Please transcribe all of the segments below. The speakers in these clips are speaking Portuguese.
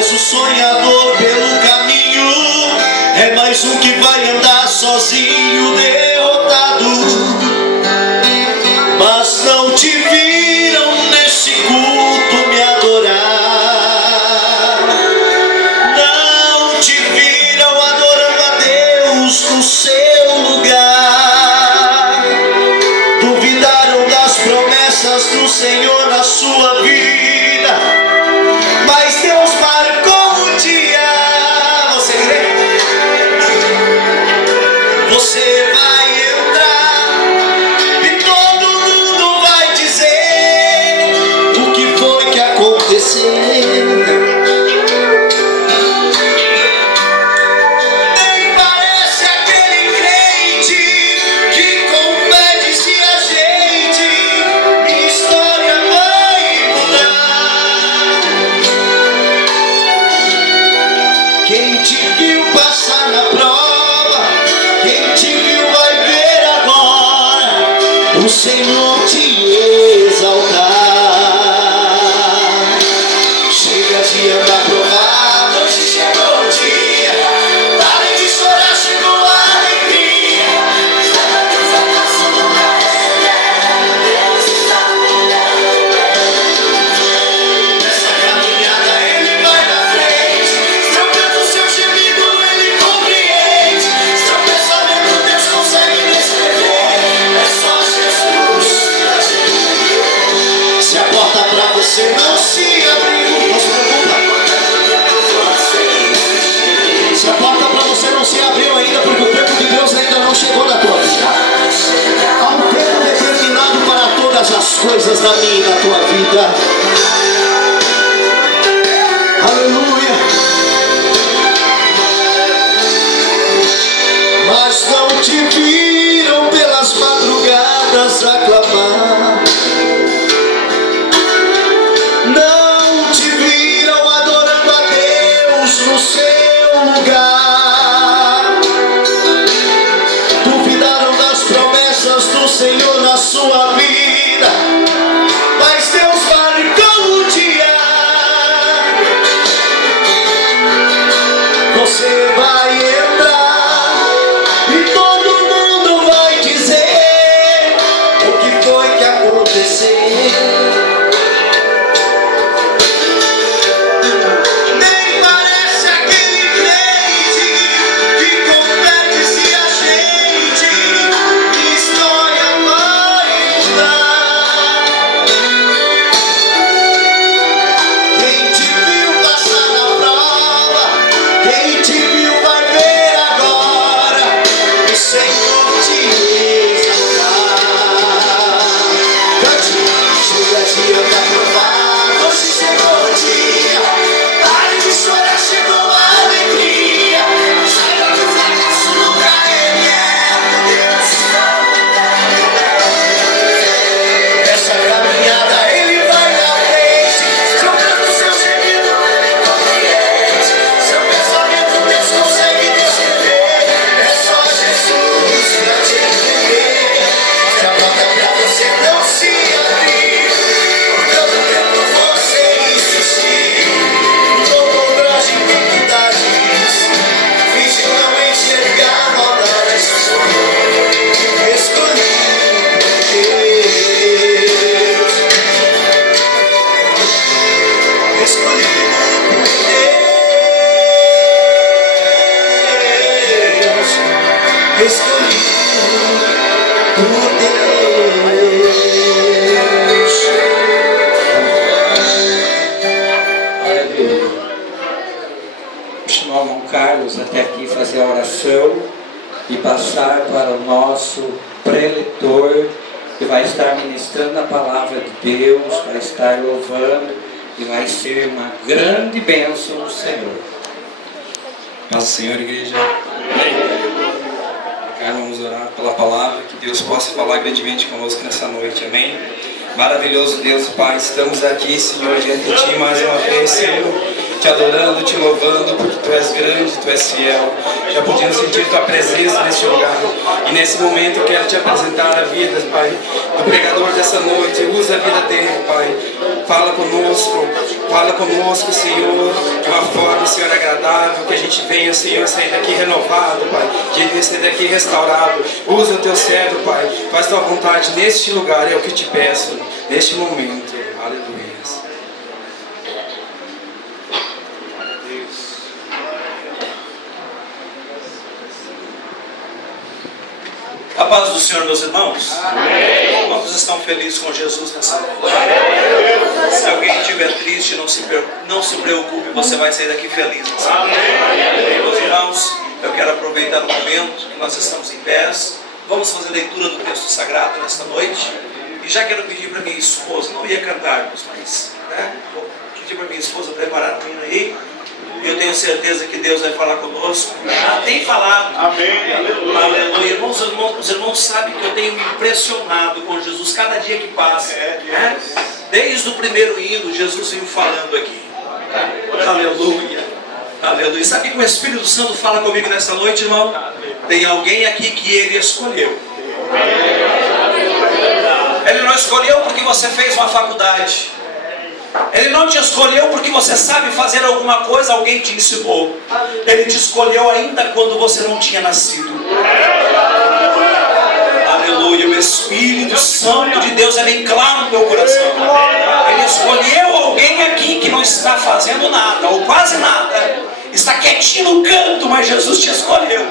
Mas o sonhador pelo caminho é mais um que vai andar sozinho, derrotado. Mas não te viram nesse culto me adorar, não te viram adorando a Deus no seu lugar. Duvidaram das promessas do Senhor na sua vida, mas Deus marcou o dia. Você crê? Você vai entrar e todo mundo vai dizer o que foi que aconteceu. Nem parece aquele crente que com fé disse a gente: minha história vai mudar. Quem te viu passar na prova, quem te viu vai ver agora o Senhor te exaltar. Chega de andar provado, hoje chegou o dia. Pare de chorar, chegou a alegria. Saiba que o fracasso nunca é eterno, Deus está cuidando. Nessa caminhada Ele vai na frente, seu canto, seu gemido Ele compreende, seu pensamento Deus consegue descrever. É só Jesus. Se a porta pra você não se abriu, não se preocupa. Se a porta pra você não se abriu ainda, porque o tempo de Deus ainda não chegou na tua vida. Há um tempo determinado para todas as coisas da minha e da tua vida. Aleluia. Mas não te viram pelas madrugadas aclamar, não te viram adorando a Deus no seu lugar. Duvidaram das promessas do Senhor na sua vida, mas Deus marcou o dia. Você vai entrar e todo mundo vai dizer o que foi que aconteceu. Nem parece aquele crente que com fé disse a gente: minha história vai mudar. Quem te viu passar na prova, quem te viu vai ver agora o Senhor te exaltar. Cante. Chega de andar provado, hoje chegou o dia. Pare de chorar, chegou a alegria. Saiba que o fracasso nunca é eterno, Deus está cuidando. Essa caminhada Ele vai na frente, seu canto, seu gemido Ele compreende, seu pensamento Deus consegue descrever. É só Jesus pra te entender. Se a porta pra você não se abrir, por tanto tempo você insistir, lutou contra as dificuldades, fingiu não enxergar maldades. Escolhido por Deus, escolhido por Deus, escolhido por Deus. Aleluia. Vou chamar o irmão Carlos até aqui fazer a oração e passar para o nosso preletor, que vai estar ministrando a palavra de Deus, vai estar louvando e vai ser uma grande bênção do Senhor. Paz do Senhor, igreja. Vamos orar pela palavra, que Deus possa falar grandemente conosco nessa noite, amém? Maravilhoso Deus, Pai, estamos aqui, Senhor, diante de Ti mais uma vez, Senhor, te adorando, te louvando, porque Tu és grande, Tu és fiel. Já podíamos sentir Tua presença neste lugar. E nesse momento eu quero Te apresentar a vida, Pai, do pregador dessa noite. Usa a vida dele, Pai. Fala conosco, Senhor, de uma forma, Senhor, agradável, que a gente venha, Senhor, sair daqui renovado, Pai, que a gente venha sair daqui restaurado. Usa o Teu servo, Pai, faz Tua vontade neste lugar, é o que Te peço, neste momento. Aleluia. A paz do Senhor, meus irmãos. Amém. Quantos estão felizes com Jesus nessa noite? Se alguém estiver triste, não se preocupe, você vai sair daqui feliz. Amém. Meus irmãos, eu quero aproveitar o momento que nós estamos em pé. Vamos fazer leitura do texto sagrado nesta noite. E já quero pedir para minha esposa, não ia cantarmos, mas vou pedir para minha esposa preparar o hino aí. E eu tenho certeza que Deus vai falar conosco. Tem falado. Amém. Aleluia. Os irmãos sabem que eu tenho me impressionado com Jesus cada dia que passa. Desde o primeiro hino, Jesus veio falando aqui. Aleluia. Aleluia. Sabe que o Espírito Santo fala comigo nessa noite, irmão? Tem alguém aqui que Ele escolheu. Ele não escolheu porque você fez uma faculdade. Ele não te escolheu porque você sabe fazer alguma coisa, alguém te ensinou. Ele te escolheu ainda quando você não tinha nascido. Aleluia. O Espírito Santo de Deus é bem claro no meu coração. Ele escolheu alguém aqui que não está fazendo nada, ou quase nada. Está quietinho no canto, mas Jesus te escolheu.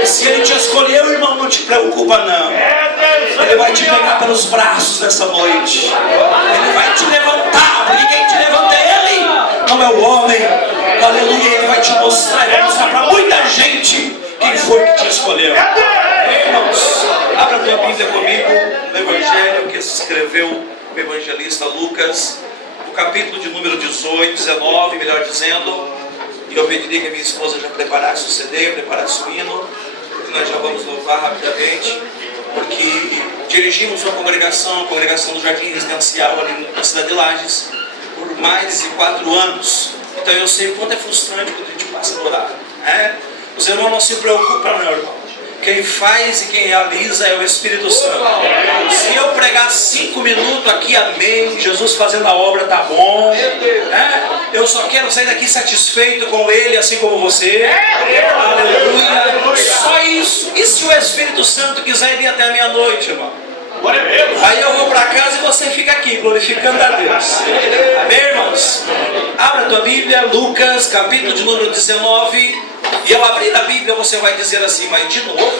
E se Ele te escolheu, irmão, não te preocupa não. Ele vai te pegar pelos braços nessa noite. Ele vai te levantar, porque quem te levanta é Ele, não é o homem. Aleluia. Ele vai te mostrar, vai mostrar para muita gente quem foi que te escolheu. Irmãos, abra a tua Bíblia comigo no Evangelho que escreveu o evangelista Lucas, o capítulo de número 18, 19, melhor dizendo. E eu pediria que a minha esposa já preparasse o CD, preparasse o hino, porque nós já vamos louvar rapidamente, porque dirigimos uma congregação, a congregação do Jardim Residencial ali na cidade de Lages, por mais de 4 anos. Então eu sei o quanto é frustrante quando a gente passa a orar. Os irmãos não se preocupam não, irmão. Quem faz e quem realiza é o Espírito Santo. Se eu pregar 5 minutos aqui, amém, Jesus fazendo a obra, tá bom. Eu só quero sair daqui satisfeito com Ele, assim como você. Aleluia. Só isso. E se o Espírito Santo quiser vir até a meia-noite, irmão? Aí eu vou para casa e você fica aqui, glorificando a Deus. Amém, irmãos? Abra a tua Bíblia, Lucas, capítulo de número 19. E ao abrir a Bíblia você vai dizer assim, mas de novo?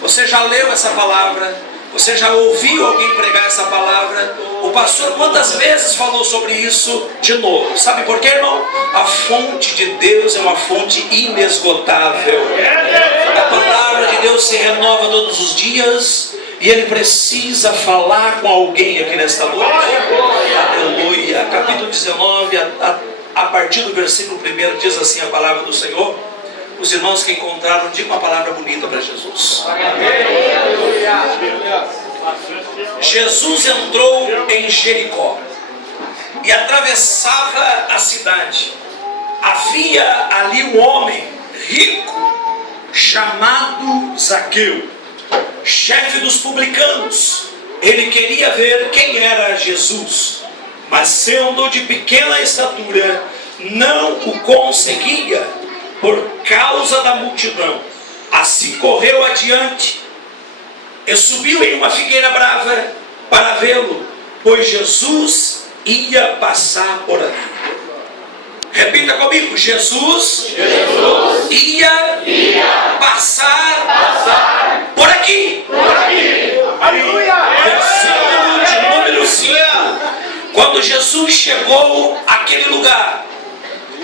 Você já leu essa palavra? Você já ouviu alguém pregar essa palavra? O pastor quantas vezes falou sobre isso? De novo. Sabe por quê, irmão? A fonte de Deus é uma fonte inesgotável. A palavra de Deus se renova todos os dias. E Ele precisa falar com alguém aqui nesta noite. Aleluia. Capítulo 19, a partir do versículo 1 diz assim a palavra do Senhor. Os irmãos que encontraram, diga uma palavra bonita para Jesus. Jesus entrou em Jericó e atravessava a cidade. Havia ali um homem rico chamado Zaqueu, chefe dos publicanos. Ele queria ver quem era Jesus, mas sendo de pequena estatura, não o conseguia por causa da multidão. Assim correu adiante e subiu em uma figueira brava para vê-lo, pois Jesus ia passar por ali. Repita comigo: Jesus ia passar por aqui. Aleluia. Versículo de número 5. Quando Jesus chegou àquele lugar,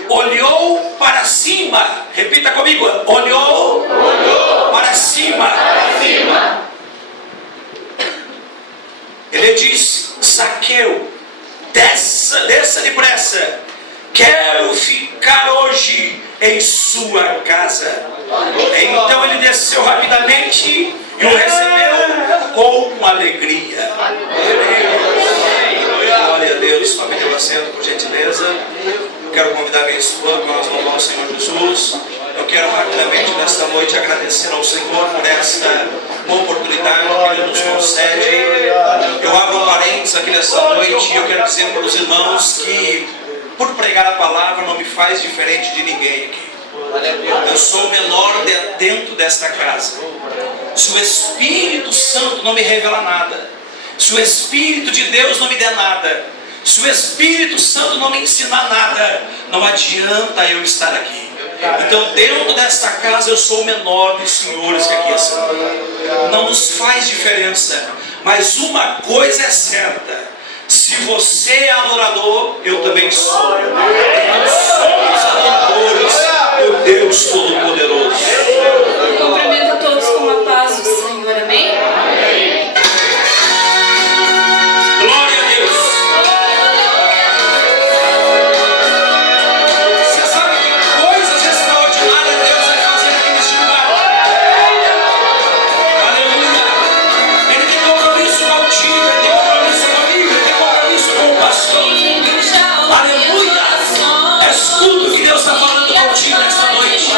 olhou para cima. Repita comigo: olhou para cima. Ele disse: Zaqueu, desça depressa, quero ficar hoje em sua casa. Então ele desceu rapidamente e o recebeu com alegria. Glória a Deus. isso, tome teu assento, por gentileza. Quero convidar minha esposa para nós louvar o Senhor Jesus. Eu quero rapidamente nesta noite agradecer ao Senhor por esta oportunidade que Ele nos concede. Eu abro um parênteses aqui nesta noite e eu quero dizer para os irmãos que por pregar a palavra não me faz diferente de ninguém aqui. Eu sou o menor dentro desta casa. Se o Espírito Santo não me revela nada, se o Espírito de Deus não me der nada, se o Espírito Santo não me ensinar nada, não adianta eu estar aqui. Então dentro desta casa eu sou o menor dos senhores que aqui estão. Não nos faz diferença, mas uma coisa é certa: se você é adorador, eu também sou. Nós somos adoradores do Deus Todo-Poderoso. Eu cumprimento a todos com a paz do Senhor, amém? Glória a Deus. Você sabe que coisas extraordinárias Deus vai fazer aqui neste lugar. Aleluia. Ele tem compromisso contigo, ele tem compromisso comigo, ele tem compromisso com o pastor. Aleluia. É tudo que Deus está falando contigo nesta noite.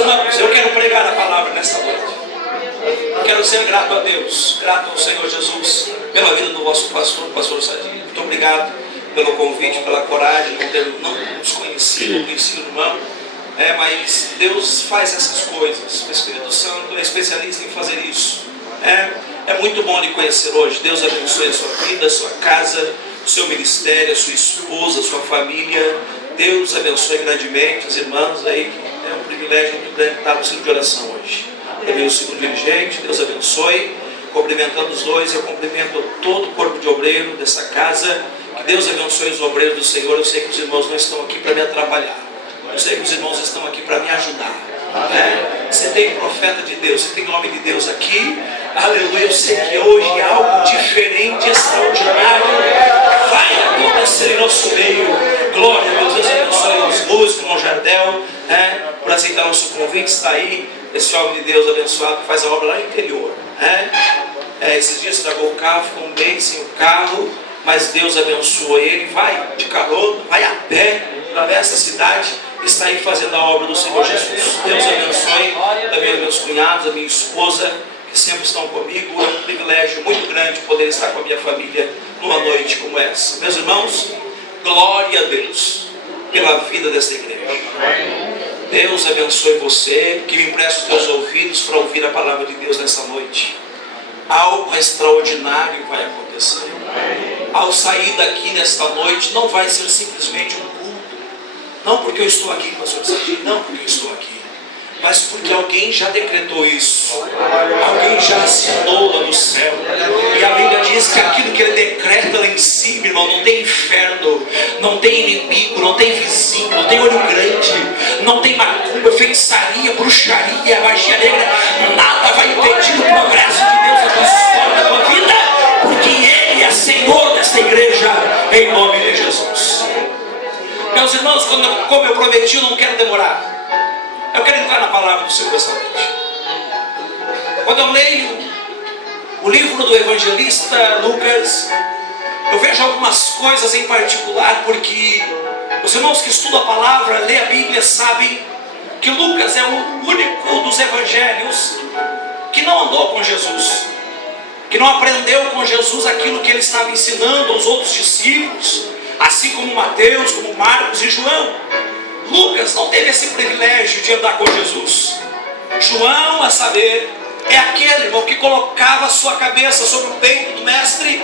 irmãos, eu quero pregar a palavra nesta noite. Eu quero ser grato a Deus, grato ao Senhor Jesus, pela vida do vosso pastor, o pastor Sadia. Muito obrigado pelo convite, pela coragem, não nos conhecido, conheci o irmão. Mas Deus faz essas coisas. O Espírito Santo é especialista em fazer isso. É muito bom lhe conhecer hoje. Deus abençoe a sua vida, a sua casa, o seu ministério, a sua esposa, a sua família. Deus abençoe grandemente os irmãos aí, que é um privilégio muito grande estar no centro de oração hoje. Também o segundo dirigente, Deus abençoe. Cumprimentando os dois, eu cumprimento todo o corpo de obreiro dessa casa. Que Deus abençoe os obreiros do Senhor. Eu sei que os irmãos não estão aqui para me atrapalhar. Eu sei que os irmãos estão aqui para me ajudar. Você tem profeta de Deus, você tem homem de Deus aqui. Aleluia, eu sei que hoje algo diferente, extraordinário vai acontecer em nosso meio. Glória a Deus, Deus abençoe os músicos, irmão Jardel, por aceitar nosso convite. Está aí esse homem de Deus abençoado que faz a obra lá no interior. Esses dias estragou o carro, ficou um mês sem o carro, mas Deus abençoou ele. Vai de carona, vai a pé para essa cidade. Está aí fazendo a obra do Senhor Jesus. Deus abençoe também meus cunhados, a minha esposa, que sempre estão comigo. É um privilégio muito grande poder estar com a minha família numa noite como essa. Meus irmãos, glória a Deus pela vida desta igreja. Deus abençoe você, que me empresta os teus ouvidos para ouvir a palavra de Deus nessa noite. Algo extraordinário vai acontecer. Ao sair daqui nesta noite, não vai ser simplesmente um culto. Não porque eu estou aqui, pastor Sadia, não porque eu estou aqui, mas porque alguém já decretou isso. Alguém já assinou lá no céu. E a Bíblia diz que aquilo que ele decreta lá em cima, irmão, não tem inferno, não tem inimigo, não tem vizinho, não tem olho grande, não tem macumba, feitiçaria, bruxaria, magia negra. Nada vai impedir o progresso de Deus na tua história, na tua vida, porque Ele é Senhor desta igreja, em nome de Jesus. Meus irmãos, como eu prometi, eu não quero demorar. Eu quero entrar na palavra do Senhor esta noite. Quando eu leio o livro do evangelista Lucas, eu vejo algumas coisas em particular, porque os irmãos que estudam a palavra, lê a Bíblia, sabem que Lucas é o único dos evangelhos que não andou com Jesus, que não aprendeu com Jesus aquilo que ele estava ensinando aos outros discípulos, assim como Mateus, como Marcos e João. Lucas não teve esse privilégio de andar com Jesus. João, a saber, é aquele irmão que colocava a sua cabeça sobre o peito do mestre,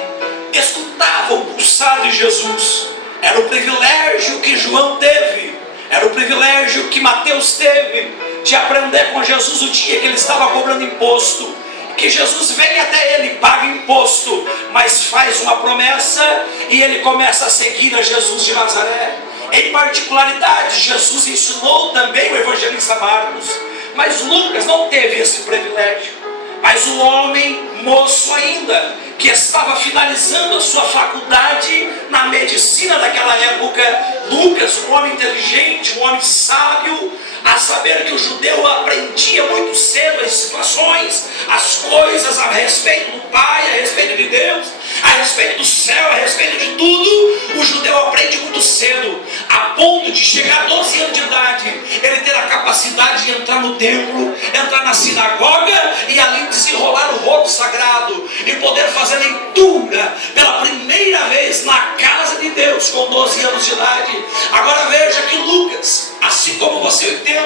escutava o pulsar de Jesus. Era o privilégio que João teve, era o privilégio que Mateus teve, de aprender com Jesus o dia que ele estava cobrando imposto. Que Jesus vem até ele, paga imposto, mas faz uma promessa e ele começa a seguir a Jesus de Nazaré. Em particularidade, Jesus ensinou também o evangelista Marcos, mas Lucas não teve esse privilégio. Mas o homem moço ainda, que estava finalizando a sua faculdade na medicina daquela época, Lucas, um homem inteligente, um homem sábio, a saber que o judeu aprendia muito cedo as situações, as coisas a respeito do Pai, a respeito de Deus, a respeito do céu, a respeito de tudo. O judeu aprende muito cedo, a ponto de chegar a 12 anos de idade, ele ter a capacidade de entrar no templo, entrar na sinagoga e ali desenrolar o rolo sagrado e poder fazer leitura pela primeira vez na casa de Deus com 12 anos de idade. Agora veja que Lucas, assim como você, eu entendo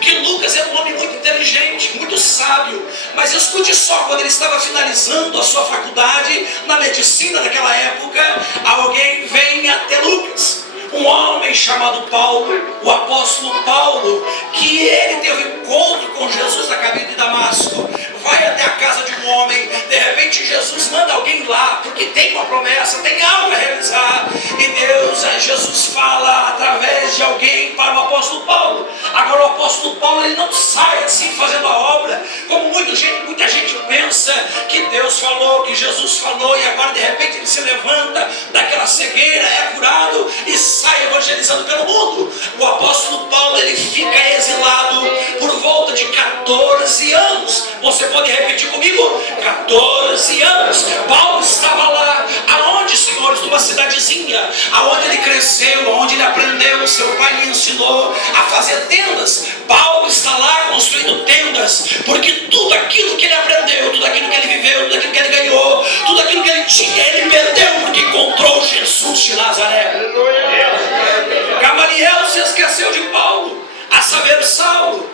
que Lucas é um homem muito inteligente, muito sábio, mas escute só, quando ele estava finalizando a sua faculdade na medicina daquela época, alguém vem até Lucas, um homem chamado Paulo, o apóstolo Paulo, que ele teve encontro com Jesus a caminho de Damasco, vai até a casa de um homem, de repente Jesus manda alguém lá, porque tem uma promessa, tem algo a realizar, e Jesus fala através de alguém para o apóstolo Paulo. Agora o apóstolo Paulo, ele não sai assim fazendo a obra, como muita gente pensa que Deus falou, que Jesus falou, e agora de repente ele se levanta daquela cegueira, é curado e sai evangelizando pelo mundo. O apóstolo Paulo, ele fica exilado por volta de 14 anos. Você pode repetir comigo? 14 anos. Paulo estava lá. Aonde, senhores? Numa cidadezinha, aonde ele cresceu, aonde ele aprendeu seu pai me ensinou a fazer tendas. Paulo está lá construindo tendas, porque tudo aquilo que ele aprendeu, tudo aquilo que ele viveu, tudo aquilo que ele ganhou, tudo aquilo que ele tinha, ele perdeu porque encontrou Jesus de Nazaré. Gamaliel se esqueceu de Paulo, a saber, Saulo.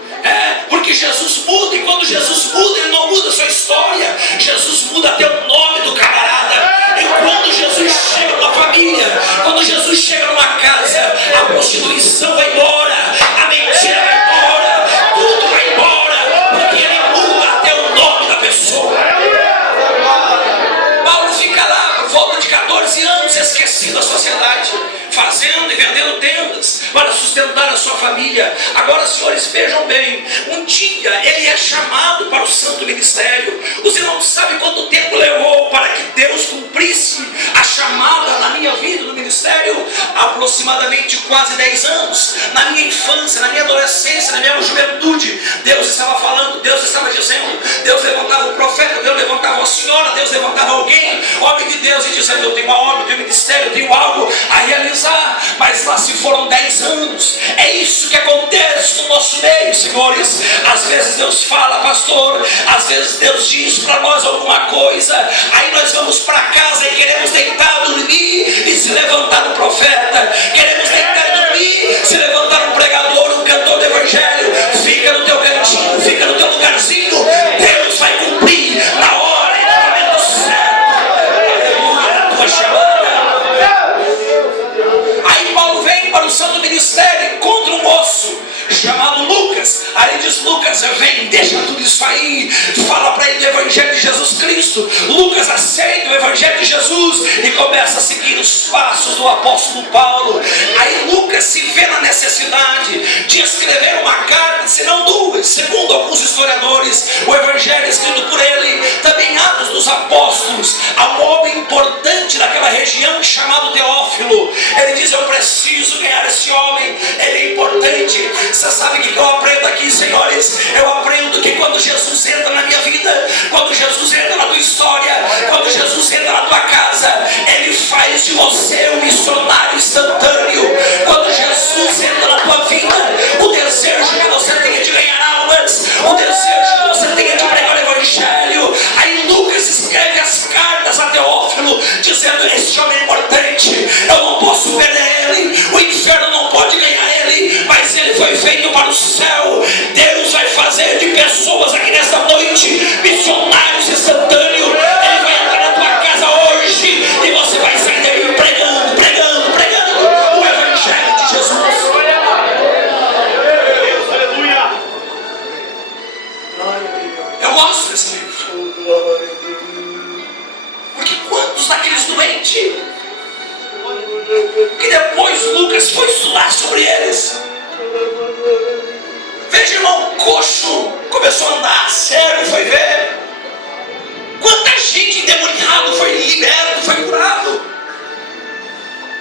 Porque Jesus muda, e quando Jesus muda, ele não muda a sua história. Jesus muda até o nome do camarada. E quando Jesus chega numa família, quando Jesus chega numa casa, a prostituição vai embora, a mentira vai embora, tudo vai embora, porque ele muda até o nome da pessoa. Paulo fica lá por volta de 14 anos, esquecido da sociedade, fazendo e vendendo tendas para sustentar a sua família. Agora, senhores, vejam bem, um dia ele é chamado para o santo ministério. Os irmãos sabem quanto tempo levou para que Deus cumprisse a chamada na minha vida no ministério? Aproximadamente quase 10 anos. Na minha infância, na minha adolescência, na minha juventude, Deus estava falando, Deus estava dizendo, Deus levantava um profeta, Deus levantava uma senhora, Deus levantava alguém, homem de Deus, e dizendo: eu tenho uma obra, eu tenho um ministério, eu tenho algo a realizar. Mas lá se foram 10 anos. É isso que acontece no nosso meio, senhores. Às vezes Deus fala, pastor, às vezes Deus diz para nós alguma coisa, aí nós vamos para casa e queremos deitar, dormir e se levantar um profeta, queremos deitar e dormir, se levantar um pregador, um cantor do evangelho. Fica no teu cantinho, fica no teu lugarzinho, Deus vai cumprir na hora e no momento certo. Aleluia, a tua chamada. Aí Paulo vem para o santo ministério, encontra um moço chamado Lucas. Aí ele diz: Lucas, vem, deixa tudo isso aí, fala para ele do evangelho de Jesus Cristo. Lucas aceita o evangelho de Jesus e começa a seguir os passos do apóstolo Paulo. Aí Lucas se vê na necessidade de escrever uma carta, se não duas, segundo alguns historiadores, o evangelho escrito por ele, também Atos dos Apóstolos, a um homem importante daquela região chamado Teófilo. Ele diz: eu preciso ganhar esse homem, ele é importante. Você sabe o que eu aprendo aqui, senhores? Eu aprendo que quando Jesus entra na minha vida, quando Jesus entra na tua história, quando Jesus entra na tua casa, ele faz de você um missionário instantâneo. Quando Jesus entra na tua vida, o desejo que você tenha de ganhar almas, o desejo que você tenha de pregar o evangelho. Aí Lucas escreve as cartas a Teófilo, dizendo: esse homem é importante, eu não posso perder ele, o inferno não pode ganhar ele, mas ele foi feito para o céu. Deus vai fazer de pessoas aqui nesta noite missionários instantâneos. Ele vai entrar na tua casa hoje e você vai sair daí pregando, pregando, pregando o evangelho de Jesus. Eu gosto desse livro, porque quantos daqueles doentes que depois Lucas foi estudar sobre eles? Veja, irmão, coxo começou a andar, cego foi ver. Quanta gente endemoniado foi liberto, foi curado.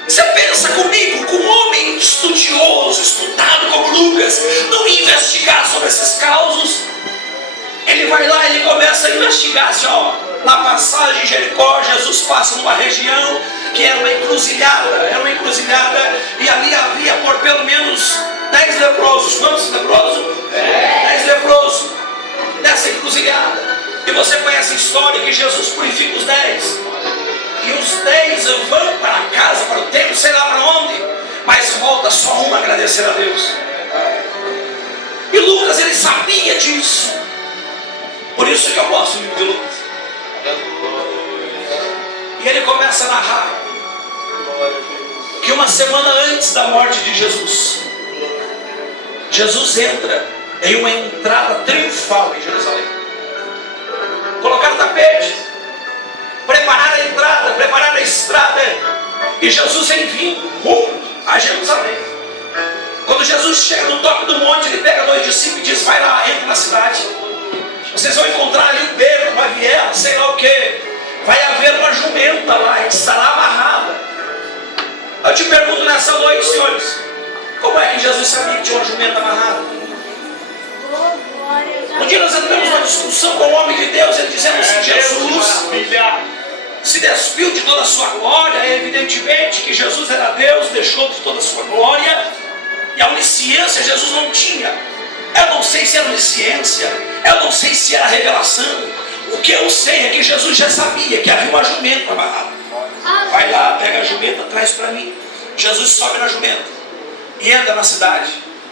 Você pensa comigo, com um homem estudioso, estudado como Lucas, não investigar sobre esses causos? Ele vai lá, ele começa a investigar assim, ó, na passagem de Jericó, Jesus passa numa região que era uma encruzilhada, e ali havia por pelo menos 10 leprosos. Quantos leprosos? 10 leprosos nessa encruzilhada. E você conhece a história que Jesus purifica os 10, e os 10 vão para a casa, para o templo, sei lá para onde, mas volta só um a agradecer a Deus. E Lucas, ele sabia disso. Por isso que eu gosto do livro de Lucas. E ele começa a narrar que uma semana antes da morte de Jesus, Jesus entra em uma entrada triunfal em Jerusalém. Colocaram tapete, prepararam a entrada, prepararam a estrada, e Jesus vem vindo rumo a Jerusalém. Quando Jesus chega no topo do monte, ele pega 2 discípulos e diz: vai lá, entra na cidade. Vocês vão encontrar ali um beco, uma viela, sei lá o que. Vai haver uma jumenta lá, que estará amarrada. Eu te pergunto nessa noite, senhores, como é que Jesus sabia que tinha uma jumenta amarrada? Um dia nós entramos numa discussão com o homem de Deus, ele dizendo assim: Jesus se despiu de toda a sua glória. Evidentemente que Jesus era Deus, deixou de toda a sua glória E a onisciência Jesus não tinha. Eu não sei se era onisciência, eu não sei se era revelação. O que eu sei é que Jesus já sabia que havia uma jumenta amarrada. Vai lá, pega a jumenta, traz para mim. Jesus sobe na jumenta e anda na cidade.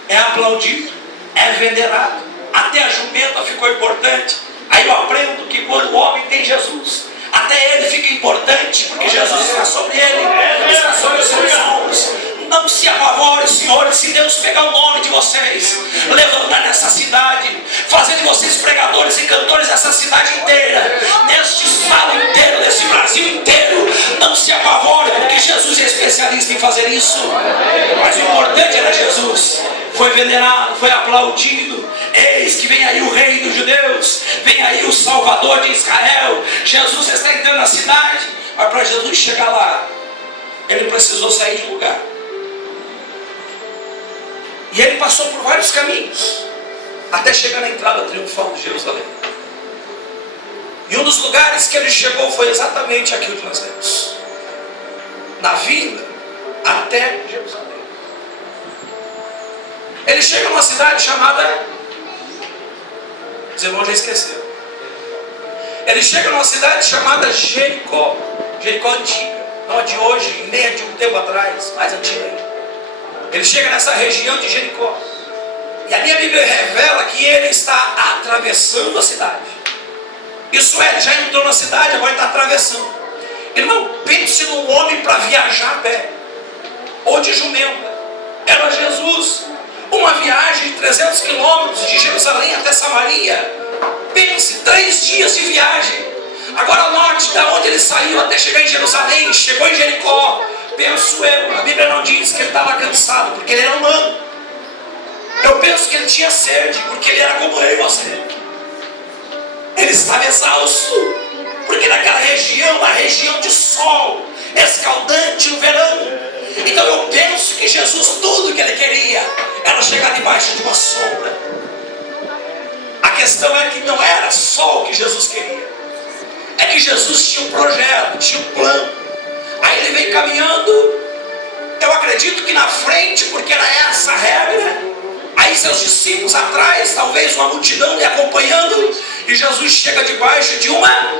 É aplaudido, é venerado. Até a jumenta ficou importante. Aí eu aprendo que quando o homem tem Jesus, até ele fica importante, porque Jesus está sobre ele, está sobre os seus ombros. Não se apavorem, senhores, se Deus pegar o nome de vocês, levantar nessa cidade, fazer de vocês pregadores e cantores dessa cidade inteira, neste estado inteiro, nesse Brasil inteiro. Não se apavorem, porque Jesus é especialista em fazer isso. Mas o importante era Jesus. Foi venerado, foi aplaudido. Eis que vem aí o rei dos judeus, vem aí o salvador de Israel. Jesus está entrando na cidade. Mas para Jesus chegar lá, ele precisou sair de lugar. E ele passou por vários caminhos, até chegar na entrada triunfal de Jerusalém. E um dos lugares que ele chegou foi exatamente aqui onde nós temos, na vinda até Jerusalém. Ele chega numa cidade chamada, os irmãos já esqueceram. Ele chega numa cidade chamada Jericó. Jericó antiga, não é de hoje, nem é de um tempo atrás, mais antiga ainda. Ele chega nessa região de Jericó. E ali a Bíblia revela que ele está atravessando a cidade. Isso é, ele já entrou na cidade, agora ele está atravessando. Irmão, pense num homem para viajar a pé, ou de jumenta. Era Jesus. Uma viagem de 300 quilômetros de Jerusalém até Samaria. Pense, 3 dias de viagem. Agora note, da onde ele saiu até chegar em Jerusalém, chegou em Jericó. Penso eu, a Bíblia não diz que ele estava cansado, porque ele era humano. Eu penso que ele tinha sede, porque ele era como eu e você. Ele estava exausto, porque naquela região, a região de sol, escaldante no verão. Então eu penso que Jesus, tudo que ele queria era chegar debaixo de uma sombra. A questão é que não era só o que Jesus queria, é que Jesus tinha um projeto, tinha um plano. Aí ele vem caminhando, eu acredito que na frente, porque era essa a regra. Aí seus discípulos atrás, talvez uma multidão lhe acompanhando. E Jesus chega debaixo de uma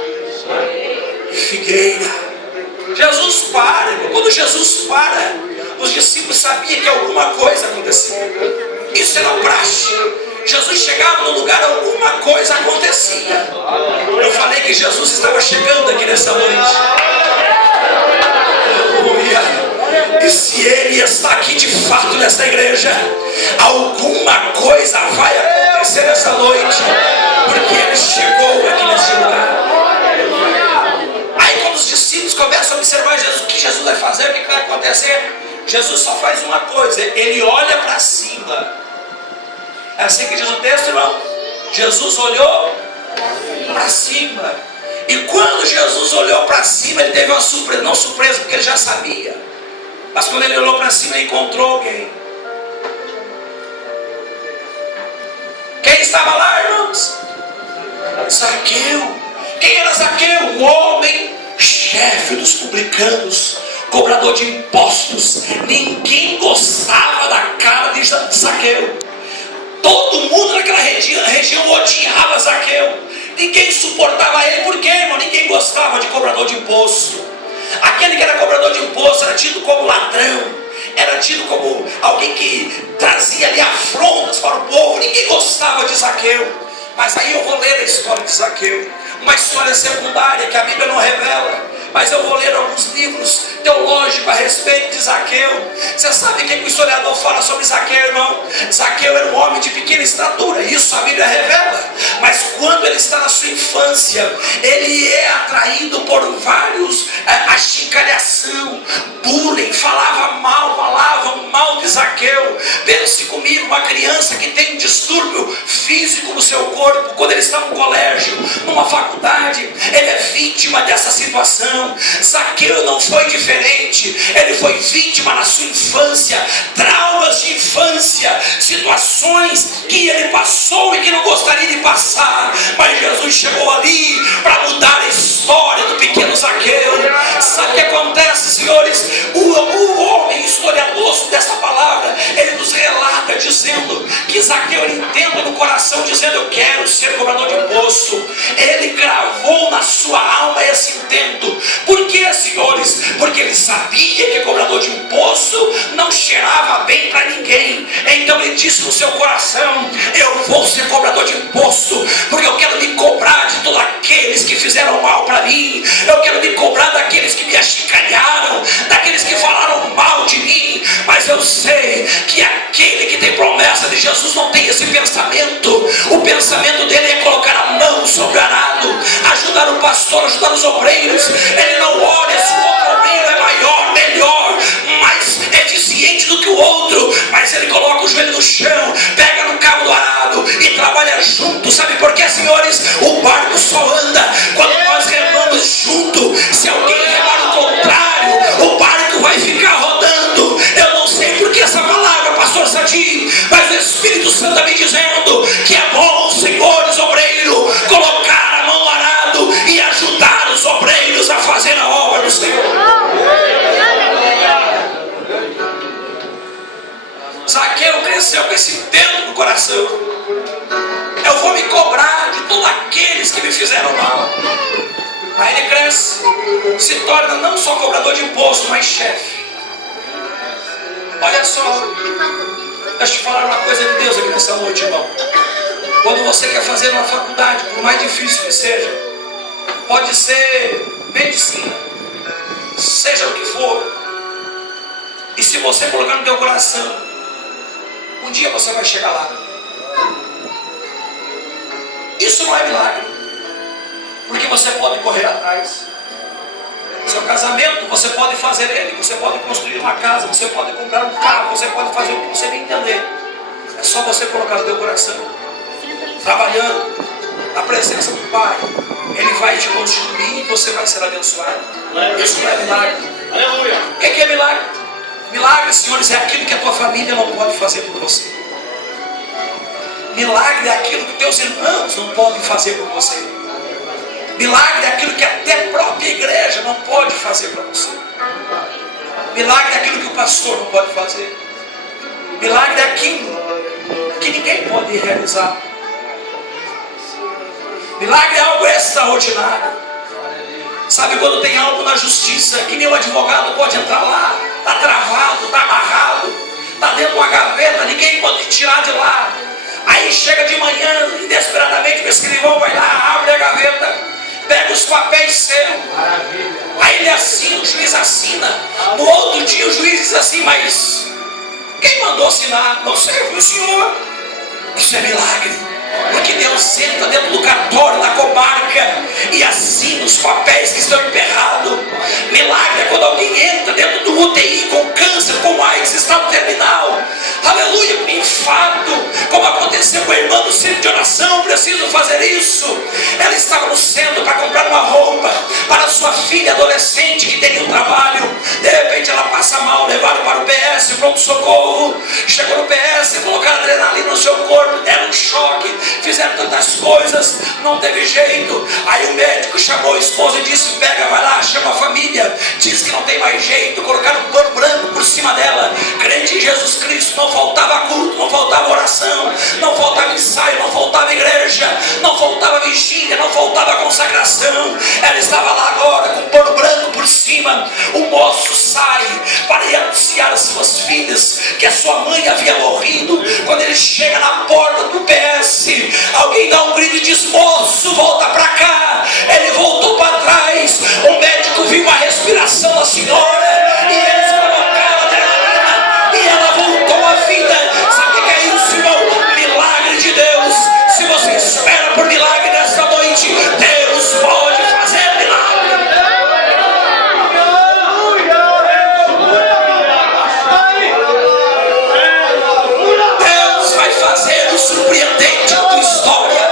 figueira. Jesus para, quando Jesus para, os discípulos sabiam que alguma coisa acontecia. Isso era praxe. Jesus chegava no lugar, alguma coisa acontecia. Eu falei que Jesus estava chegando aqui nessa noite. E se ele está aqui de fato nesta igreja, alguma coisa vai acontecer nessa noite, porque ele chegou aqui nesse lugar. Aí quando os discípulos começam a observar Jesus, o que Jesus vai fazer, o que vai acontecer, Jesus só faz uma coisa, ele olha para cima. É assim que diz o texto, irmão. Jesus olhou para cima. E quando Jesus olhou para cima, ele teve uma surpresa. Não surpresa, porque ele já sabia. Mas quando ele olhou para cima, ele encontrou alguém. Quem estava lá, irmãos? Zaqueu. Quem era Zaqueu? Um homem chefe dos publicanos, cobrador de impostos. Ninguém gostava da cara de Zaqueu. Todo mundo naquela região odiava Zaqueu. Ninguém suportava ele. Por quê, irmão? Ninguém gostava de cobrador de imposto. Aquele que era cobrador de imposto era tido como ladrão, era tido como alguém que trazia ali afrontas para o povo. Ninguém gostava de Zaqueu. Mas aí eu vou ler a história de Zaqueu, uma história secundária que a Bíblia não revela, mas eu vou ler alguns livros teológicos a respeito de Zaqueu. Você sabe o que o historiador fala sobre Zaqueu, irmão? Zaqueu era um homem de pequena estatura, isso a Bíblia revela. Mas quando ele está na sua infância, ele é atraído por vários achincalhação, bullying, falavam mal de Zaqueu. Pense comigo, uma criança que tem um distúrbio físico no seu corpo, quando ele está no colégio, numa faculdade, ele é vítima dessa situação. Zaqueu não foi diferente. Ele foi vítima na sua infância, traumas de infância, situações que ele passou e que não gostaria de passar. Mas Jesus chegou ali para mudar a história do pequeno Zaqueu. Sabe o que acontece, senhores? O homem historiador dessa palavra, ele nos relata fazendo que Zaqueu ele entenda no coração, dizendo: eu quero ser cobrador de imposto. Ele gravou na sua alma esse intento. Por quê, senhores? Porque ele sabia que cobrador de imposto não cheirava bem para ninguém. Então ele disse no seu coração: eu vou ser cobrador de imposto, porque eu quero me cobrar de todos aqueles que fizeram mal para mim. Eu quero me cobrar daqueles que me achincalharam, daqueles que falaram mal de mim. Mas eu sei que aquele que tem promessa de Jesus não tem esse pensamento. O pensamento dele é colocar a mão sobre o arado, ajudar o pastor, ajudar os obreiros. Ele não olha se o outro obreiro é maior, melhor, mais eficiente do que o outro, mas ele coloca o joelho no chão, pega no cabo do arado e trabalha junto. Sabe por quê, senhores? O barco só anda quando nós remamos junto. Se alguém remar o contrário, o barco vai ficar rodando. Eu não sei por que essa palavra, pastor Sadi, mas o Espírito Santo está me dizendo que é bom, senhores obreiro, colocar a mão no arado e ajudar os obreiros a fazer a obra do Senhor. Zaqueu cresceu com esse intento no coração: eu vou me cobrar de todos aqueles que me fizeram mal. Aí ele cresce, se torna não só cobrador de imposto, mas chefe. Olha só, deixa eu te falar uma coisa de Deus aqui nessa noite, irmão. Quando você quer fazer uma faculdade, por mais difícil que seja, pode ser medicina, seja o que for, e se você colocar no teu coração, um dia você vai chegar lá. Isso não é milagre, porque você pode correr atrás. Seu casamento, você pode fazer ele, você pode construir uma casa, você pode comprar um carro, você pode fazer o que você bem entender. É só você colocar no teu coração, trabalhando, a presença do Pai, Ele vai te constituir e você vai ser abençoado. Isso não é milagre. O que é milagre? Milagre, senhores, é aquilo que a tua família não pode fazer por você. Milagre é aquilo que teus irmãos não podem fazer por você. Milagre é aquilo que até a própria igreja não pode fazer para você. Milagre é aquilo que o pastor não pode fazer. Milagre é aquilo que ninguém pode realizar. Milagre é algo extraordinário. Sabe quando tem algo na justiça que nem o advogado pode entrar lá, está travado, está amarrado, está dentro de uma gaveta, ninguém pode tirar de lá. Aí chega de manhã, inesperadamente o escrivão vai lá, abre a gaveta, pega os papéis seus. Aí ele assina, o juiz assina. No outro dia o juiz diz assim: mas quem mandou assinar? Não sei, foi o senhor. Isso é milagre. Porque Deus entra dentro do cartório, na comarca, e assina os papéis que estão emperrados. Milagre é quando alguém entra dentro do UTI com câncer, com AIDS, estado terminal. Aleluia, com infarto, como aconteceu com a irmã no centro de oração. Preciso fazer isso. Ela estava no centro para comprar uma roupa para sua filha adolescente que teria um trabalho. De repente ela passa mal, levaram para o PS, pronto-socorro. Chegou no PS, colocaram adrenalina no seu corpo, deram um choque, fizeram tantas coisas, não teve jeito. Aí o médico chamou a esposa e disse: pega, vai lá, chama a família, diz que não tem mais jeito. Colocaram um pano branco por cima dela. Crente em Jesus Cristo, não faltava culto, não faltava oração, não faltava ensaio, não faltava igreja, não faltava vigília, não faltava consagração. Ela estava lá agora com um pano branco por cima. O moço sai para ir anunciar às suas filhas que a sua mãe havia morrido. Quando ele chega na porta do PS, alguém dá um grito e diz: moço, volta para cá. Ele voltou para trás. O médico viu a respiração da senhora e eles colocaram a adrenalina e ela voltou à vida. Sabe o que é isso, irmão? Milagre de Deus. Se você espera por milagre nesta noite, Deus pode fazer milagre. Deus vai fazer o surpreendente na tua história.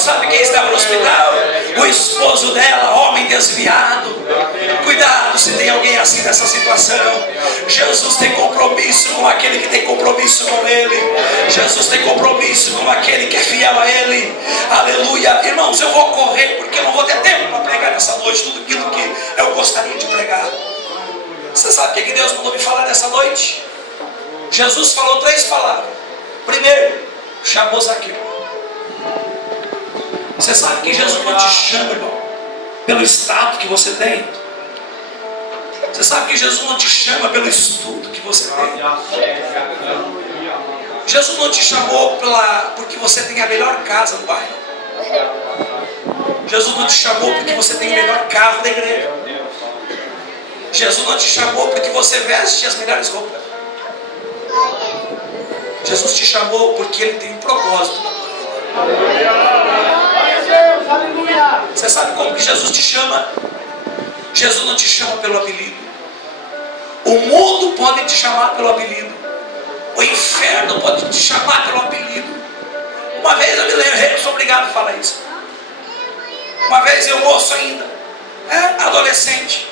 sabe quem estava no hospital? O esposo dela, homem desviado. Cuidado se tem alguém assim nessa situação. Jesus tem compromisso com aquele que tem compromisso com Ele. Jesus tem compromisso com aquele que é fiel a Ele. Aleluia. Irmãos, eu vou correr porque eu não vou ter tempo para pregar nessa noite tudo aquilo que eu gostaria de pregar. Você sabe o que Deus mandou me falar nessa noite? Jesus falou 3 palavras. Primeiro, chamou Zaqueu. Você sabe que Jesus não te chama, irmão, pelo status que você tem. Você sabe que Jesus não te chama pelo estudo que você tem. Jesus não te chamou porque você tem a melhor casa no bairro. Jesus não te chamou porque você tem o melhor carro da igreja. Jesus não te chamou porque você veste as melhores roupas. Jesus te chamou porque Ele tem um propósito na tua vida. Você sabe como que Jesus te chama? Jesus não te chama pelo apelido. O mundo pode te chamar pelo apelido. O inferno pode te chamar pelo apelido. Uma vez eu me lembro, eu sou obrigado a falar isso. Uma vez eu moço ainda, adolescente,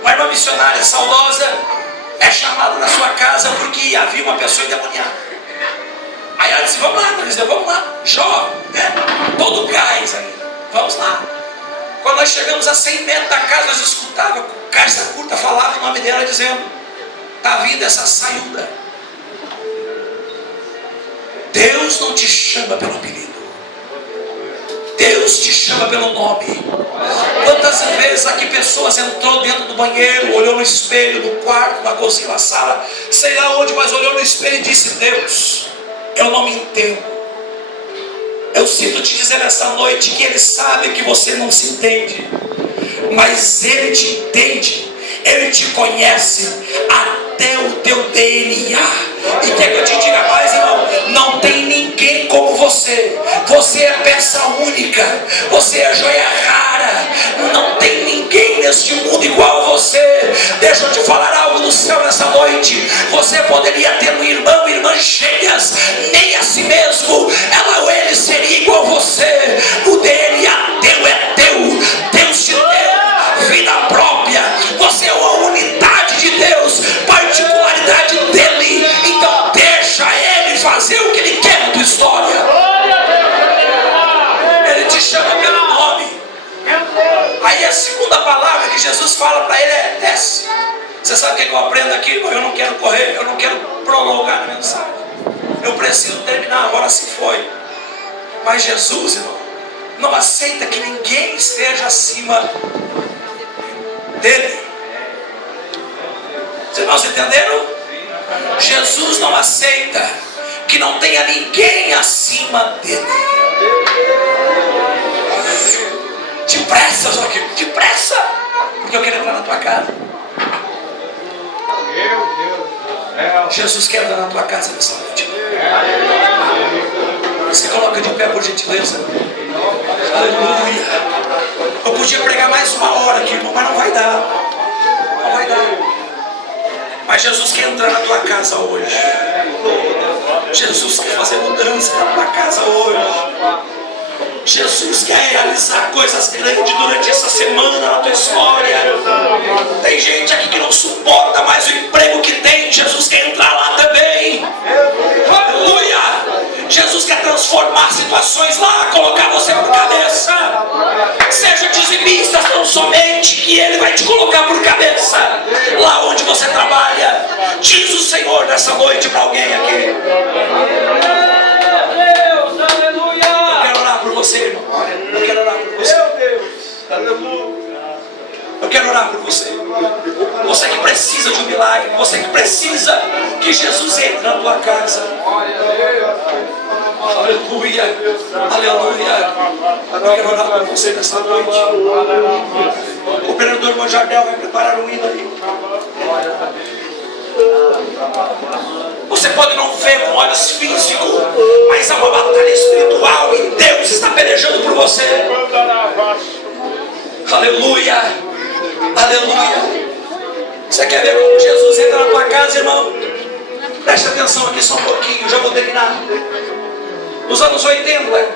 uma irmã missionária saudosa é chamada na sua casa porque havia uma pessoa endemoniada. Aí ela disse, vamos lá, Maria, vamos lá, jovem, todo gás ainda, vamos lá. Quando nós chegamos a 100 metros da casa, nós escutávamos, Caixa Curta falava o nome dela dizendo, está vindo essa saúda. Deus não te chama pelo apelido. Deus te chama pelo nome. Quantas vezes aqui pessoas entrou dentro do banheiro, olhou no espelho, no quarto, na cozinha, na sala, sei lá onde, mas olhou no espelho e disse, Deus, eu não me entendo. Eu sinto te dizer nessa noite que Ele sabe que você não se entende, mas Ele te entende, Ele te conhece até o teu DNA. E quer que eu te diga mais, irmão? Não tem ninguém como você. Você é peça única, você é joia rara. Não tem ninguém neste mundo igual a você. Deixa eu te falar algo do céu nessa noite. Você poderia ter um irmão e irmãs cheias, nem a si mesmo ela ou ele seria igual a você. O DNA teu é teu. Deus te deu vida própria. Você é uma unidade de Deus, particularidade dele. Então deixa Ele fazer o que Ele quer na tua história. Ele te chama pelo nome. Aí a segunda palavra que Jesus fala para ele é desce. Você sabe o que eu aprendo aqui, irmão? Eu não quero correr, eu não quero prolongar a mensagem. Eu preciso terminar, agora se foi. Mas Jesus, irmão, não aceita que ninguém esteja acima dele. Vocês não entenderam? Jesus não aceita que não tenha ninguém acima dele. Depressa, Joaquim, depressa, porque eu quero entrar na tua casa. Jesus quer entrar na tua casa nessa noite. Você coloca de pé, por gentileza. Aleluia. Eu podia pregar mais 1 hora aqui, irmão, mas não vai dar. Não vai dar. Mas Jesus quer entrar na tua casa hoje. Jesus quer fazer mudança na tua casa hoje. Jesus quer realizar coisas grandes durante essa semana na tua história. Tem gente aqui que não suporta mais o emprego que tem. Jesus quer entrar lá também. Aleluia. Jesus quer transformar situações lá, colocar você por cabeça. Seja dizimista tão somente, que Ele vai te colocar por cabeça lá onde você trabalha. Diz o Senhor nessa noite para alguém aqui. Eu quero orar por você, irmão. Eu quero orar por você. Eu quero orar por você. Você que precisa de um milagre. Você que precisa que Jesus entre na tua casa. Aleluia. Aleluia. Eu quero orar por você nessa noite. O operador Monjardel vai preparar um hino aí. Você pode não ver com olhos físicos, mas há uma batalha espiritual e Deus está pelejando por você. Aleluia. Aleluia. Você quer ver como Jesus entra na tua casa, irmão? Preste atenção aqui só um pouquinho, já vou terminar. Nos anos 80,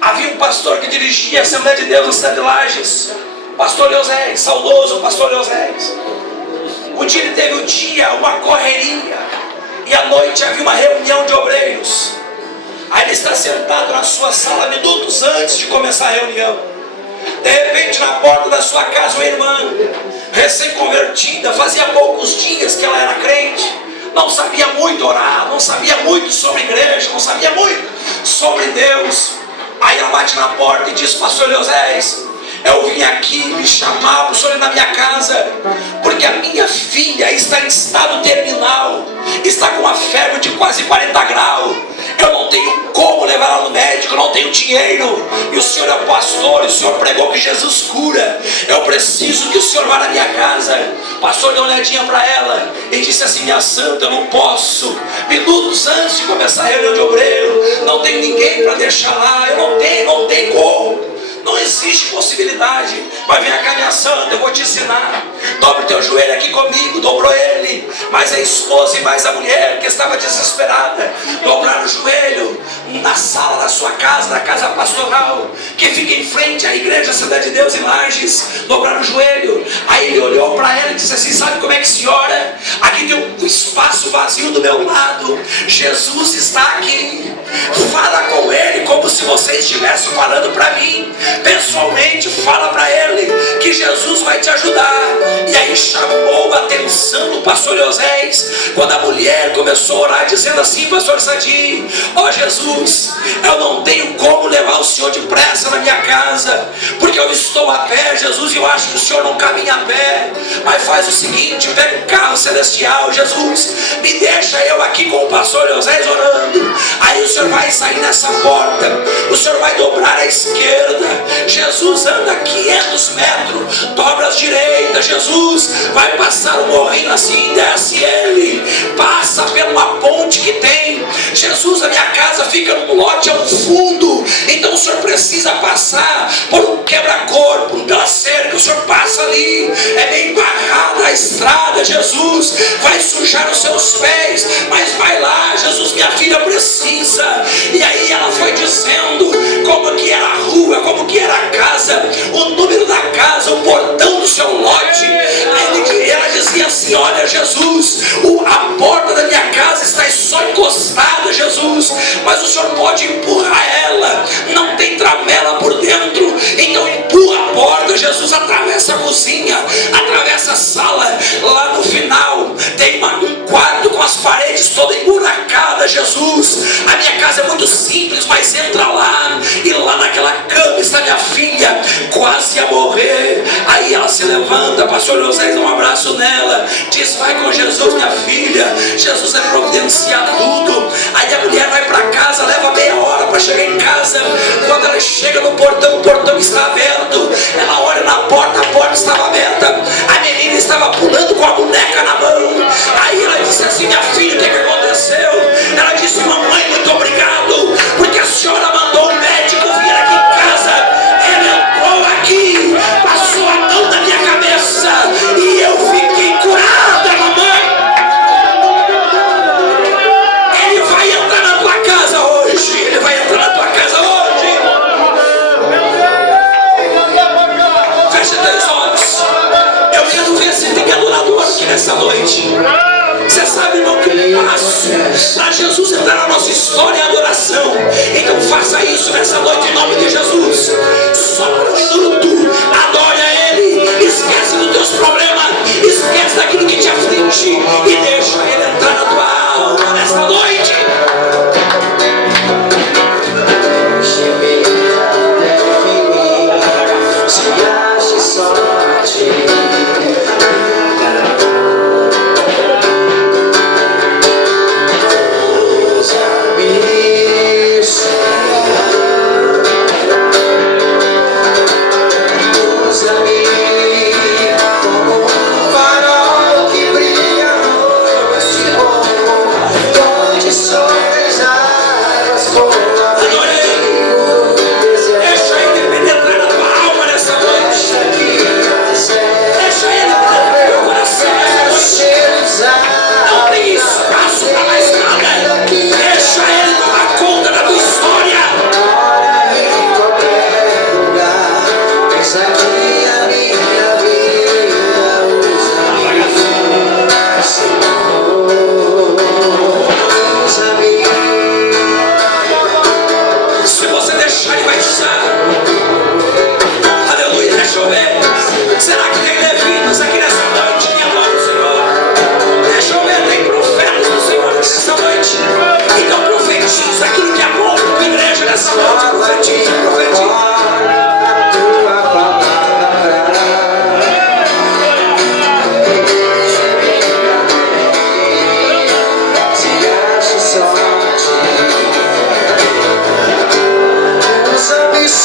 havia um pastor que dirigia a Assembleia de Deus na cidade de Lages, pastor Leozés, saudoso pastor Leozés. Um dia ele teve uma correria, e à noite havia uma reunião de obreiros. Aí ele está sentado na sua sala minutos antes de começar a reunião. De repente, na porta da sua casa, uma irmã recém-convertida, fazia poucos dias que ela era crente, não sabia muito orar, não sabia muito sobre igreja, não sabia muito sobre Deus. Aí ela bate na porta e diz: pastor Leozés, eu vim aqui me chamar para o senhor ir na minha casa, porque a minha filha está em estado terminal, está com uma febre de quase 40 graus. Eu não tenho como levar ela no médico, eu não tenho dinheiro. E o senhor é o pastor, e o senhor pregou que Jesus cura. Eu preciso que o senhor vá na minha casa. O pastor deu uma olhadinha para ela e disse assim: minha santa, eu não posso. Minutos antes de começar a reunião de obreiro, não tem ninguém para deixar lá. Eu não tenho como. Não existe possibilidade. Mas vem cá, minha santa, eu vou te ensinar. Dobre teu joelho aqui comigo. Dobrou ele, mas a esposa e mais a mulher, que estava desesperada, dobraram o joelho na sala da sua casa, na casa pastoral, que fica em frente à igreja Assembleia de Deus em Lages. Dobraram o joelho. Aí ele olhou para ela e disse assim: sabe como é que se ora? Aqui tem um espaço vazio do meu lado. Jesus está aqui. Fala com ele como se você estivesse falando para mim pessoalmente. Fala para ele que Jesus vai te ajudar. E aí chamou a atenção do pastor Leozés quando a mulher começou a orar, dizendo assim: pastor Sadi, ó Jesus, eu não tenho como levar o senhor depressa na minha casa, porque eu estou a pé, Jesus, e eu acho que o senhor não caminha a pé. Mas faz o seguinte, pega um carro celestial, Jesus, me deixa eu aqui com o pastor Leozés orando. Aí o senhor vai sair nessa porta, o senhor vai dobrar à esquerda, Jesus anda 500 metros, dobra à direita, Jesus vai passar um morrinho assim, desce ele, passa por uma ponte que tem. Jesus, a minha casa fica num lote ao fundo, então o senhor precisa passar por um quebra-corpo, pela cerca, o senhor passa ali, é bem barrada a estrada. Jesus vai sujar os seus pés, mas vai lá, Jesus, minha filha precisa. E aí ela foi dizendo como que era a rua, como que era a casa, o número da casa, o portão do seu lote. Aí ela dizia assim: olha Jesus, a porta da minha casa está só encostada, Jesus, mas o senhor pode empurrar ela, não tem tramela por dentro, então empurra a porta. Jesus atravessa a cozinha, atravessa a sala, lá no final tem um quarto com as paredes todas emburacadas. Jesus, a minha casa é muito simples, mas entra lá, e lá naquela cama está minha filha, quase a morrer. Aí ela se levanta, pastor José dá um abraço nela, diz: vai com Jesus, minha filha, Jesus vai providenciar tudo. Aí a mulher vai para casa, leva meia hora para chegar em casa. Quando ela chega no portão, o portão está aberto, ela olha na porta, a porta estava aberta, a menina estava pulando com a boneca na mão. Aí ela disse assim: minha filha, o que aconteceu? Ela disse: mamãe, muito obrigado, porque a senhora mandou o médico vir aqui em casa. Ele entrou aqui, passou a mão na minha cabeça e eu fiquei curada, mamãe. Ele vai entrar na tua casa hoje. Ele vai entrar na tua casa hoje. Fecha teus olhos. Eu quero ver se tem adorador aqui nessa noite. Você sabe, irmão, que um passo para Jesus entrar na nossa história é adoração. Então faça isso nessa noite em nome de Jesus. Só por um minuto, adore a Ele. Esquece dos teus problemas, esquece daquilo que te aflige e deixa Ele entrar na tua alma nesta noite.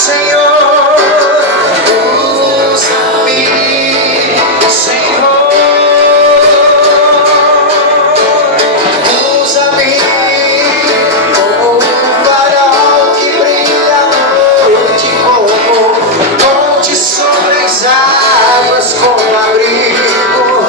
Senhor.